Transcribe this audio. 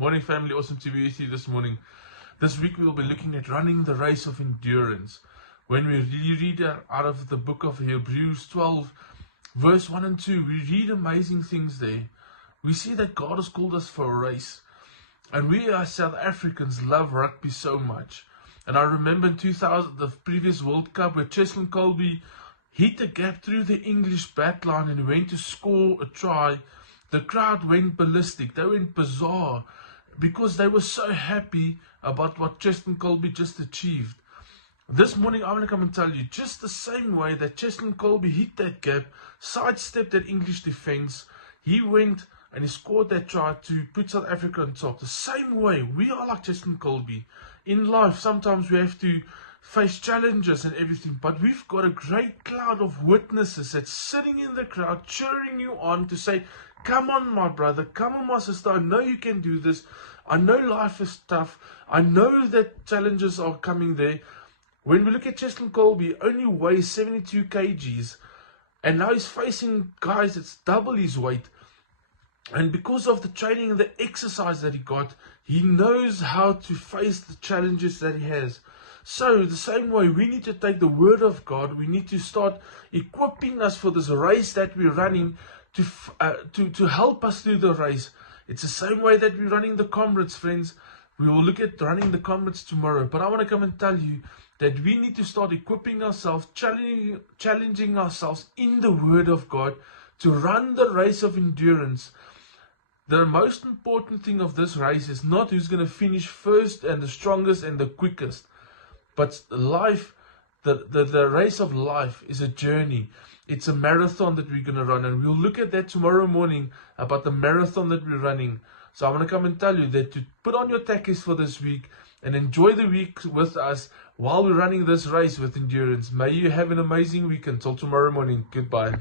Morning family, awesome to be with you this morning. This week we will be looking at running the race of endurance. When we read out of the book of Hebrews 12, verse 1 and 2, we read amazing things there. We see that God has called us for a race. And we as South Africans love rugby so much. And I remember in 2000, the previous World Cup, where Cheslin Kolbe hit a gap through the English back line and went to score a try. The crowd went ballistic. They went bizarre because they were so happy about what Cheslin Kolbe just achieved. This morning, I want to come and tell you, just the same way that Cheslin Kolbe hit that gap, sidestepped that English defense, he went and he scored that try to put South Africa on top. The same way, we are like Cheslin Kolbe. In life, sometimes we have to face challenges and everything, but we've got a great cloud of witnesses that's sitting in the crowd, cheering you on to say, come on, my brother, come on, my sister, I know you can do this. I know life is tough. I know that challenges are coming there. When we look at Cheslin Kolbe, only weighs 72 kgs, and now he's facing guys that's double his weight. And because of the training and the exercise that he got, he knows how to face the challenges that he has. So the same way, we need to take the word of God. We need to start equipping us for this race that we're running to help us through the race. It's the same way that we're running the Comrades, friends. We will look at running the Comrades tomorrow. But I want to come and tell you that we need to start equipping ourselves, challenging ourselves in the word of God to run the race of endurance. The most important thing of this race is not who's going to finish first and the strongest and the quickest. But life, the race of life is a journey. It's a marathon that we're going to run. And we'll look at that tomorrow morning about the marathon that we're running. So I want to come and tell you that to put on your tackies for this week and enjoy the week with us while we're running this race with endurance. May you have an amazing week until tomorrow morning. Goodbye.